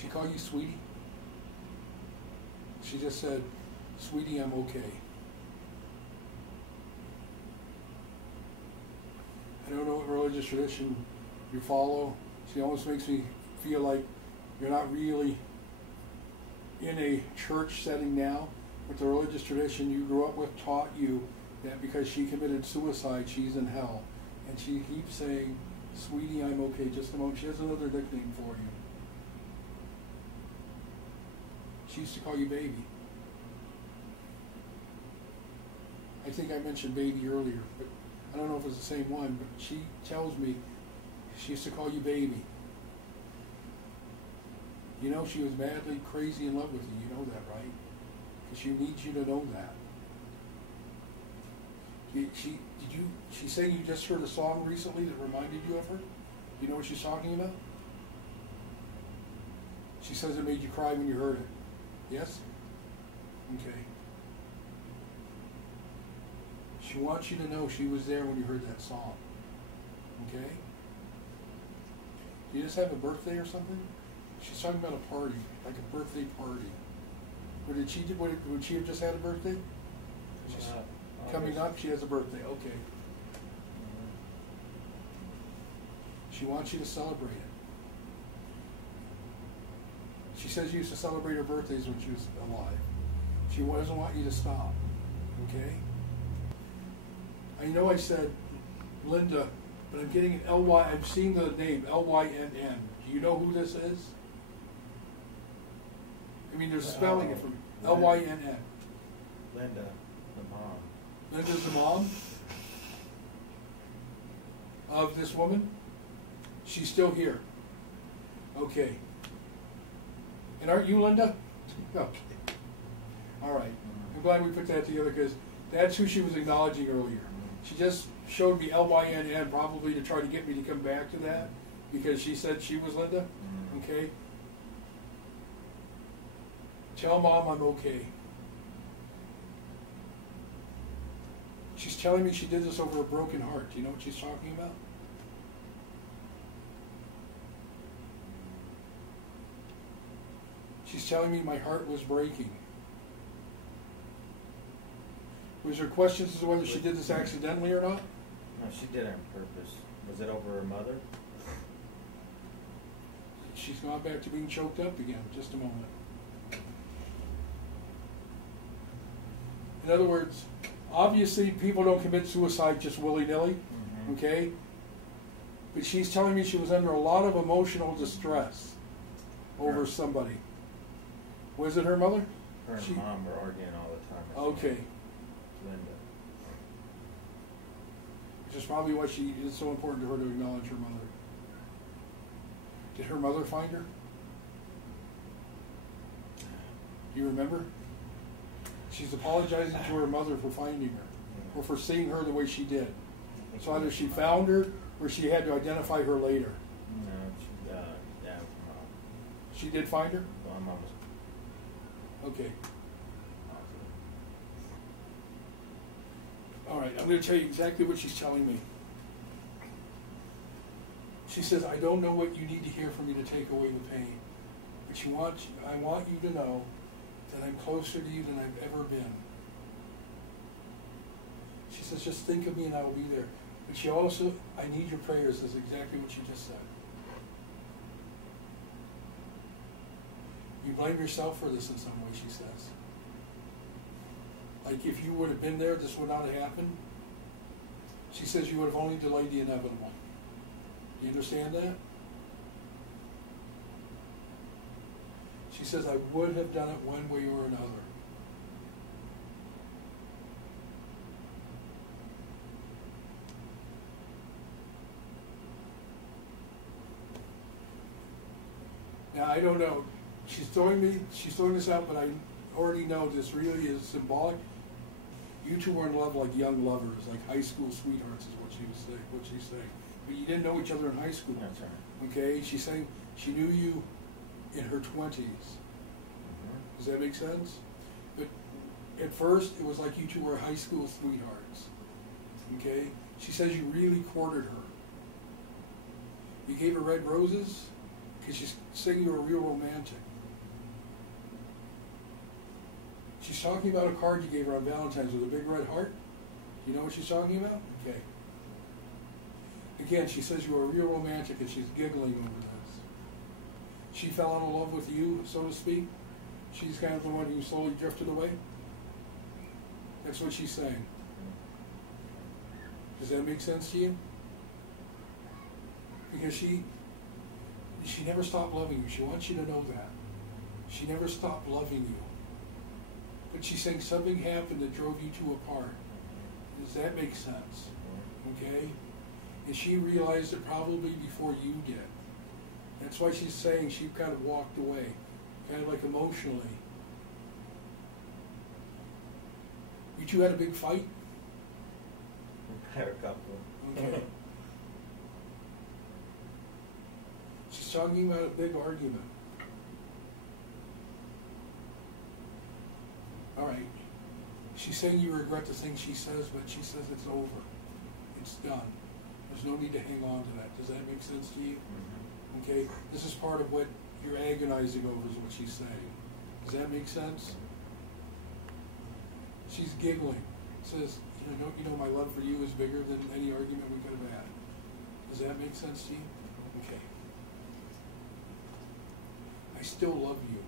She call you sweetie? She just said, sweetie, I'm okay. I don't know what religious tradition you follow. She almost makes me feel like you're not really in a church setting now, but the religious tradition you grew up with taught you that because she committed suicide, she's in hell. And she keeps saying, sweetie, I'm okay. Just a moment. She has another nickname for you. She used to call you baby. I think I mentioned baby earlier, but I don't know if it's the same one, but she tells me she used to call you baby. You know she was madly crazy in love with you. You know that, right? Because she needs you to know that. She said you just heard a song recently that reminded you of her? You know what she's talking about? She says it made you cry when you heard it. Yes? Okay. She wants you to know she was there when you heard that song. Okay? You just have a birthday or something? She's talking about a party, like a birthday party. What did she do? Would she have just had a birthday? She's coming up, she has a birthday. Okay. She wants you to celebrate it. She says she used to celebrate her birthdays when she was alive. She doesn't want you to stop. Okay? I know I said Linda, but I'm getting an L-Y. I'm seeing the name L-Y-N-N. Do you know who this is? I mean, they're spelling it from L-Y-N-N. Linda, the mom. Linda's the mom of this woman? She's still here. Okay. And aren't you Linda? Okay. All right. I'm glad we put that together because that's who she was acknowledging earlier. She just showed me L-Y-N-N probably to try to get me to come back to that because she said she was Linda. Okay? Tell Mom I'm okay. She's telling me she did this over a broken heart. Do you know what she's talking about? She's telling me my heart was breaking. Was there questions as to whether she did this accidentally or not? No, she did it on purpose. Was it over her mother? She's gone back to being choked up again. Just a moment. In other words, obviously people don't commit suicide just willy-nilly, okay? But she's telling me she was under a lot of emotional distress over somebody. Was it her mother? Her and Mom were arguing all the time. Okay. Linda. Which is probably why it's so important to her to acknowledge her mother. Did her mother find her? Do you remember? She's apologizing to her mother for finding her, or for seeing her the way she did. So either she found her, or she had to identify her later. No, yeah, Mom. She did find her? Well, Mom was. Okay. All right, I'm going to tell you exactly what she's telling me. She says, I don't know what you need to hear from me to take away the pain, but I want you to know that I'm closer to you than I've ever been. She says, just think of me and I will be there. But she also, I need your prayers, is exactly what she just said. You blame yourself for this in some way, she says. Like if you would have been there, this would not have happened. She says you would have only delayed the inevitable. Do you understand that? She says, I would have done it one way or another. Now, I don't know. She's throwing this out, but I already know this really is symbolic. You two were in love like young lovers, like high school sweethearts is what she's saying. But you didn't know each other in high school. That's right. Okay? She's saying she knew you in her 20s. Does that make sense? But at first, it was like you two were high school sweethearts. Okay? She says you really courted her. You gave her red roses. Because she's saying you're a real romantic. She's talking about a card you gave her on Valentine's with a big red heart. You know what she's talking about? Okay. Again, she says you're a real romantic, and she's giggling over this. She fell out of love with you, so to speak. She's kind of the one who slowly drifted away. That's what she's saying. Does that make sense to you? Because she never stopped loving you. She wants you to know that. She never stopped loving you. But she's saying something happened that drove you two apart. Does that make sense? Okay? And she realized it probably before you did. That's why she's saying she kind of walked away, kind of like emotionally. You two had a big fight? Had a couple. Okay. She's talking about a big argument. All right. She's saying you regret the things she says, but she says it's over. It's done. There's no need to hang on to that. Does that make sense to you? Mm-hmm. Okay? This is part of what you're agonizing over is what she's saying. Does that make sense? She's giggling. Says, don't you know my love for you is bigger than any argument we could have had. Does that make sense to you? Okay. I still love you.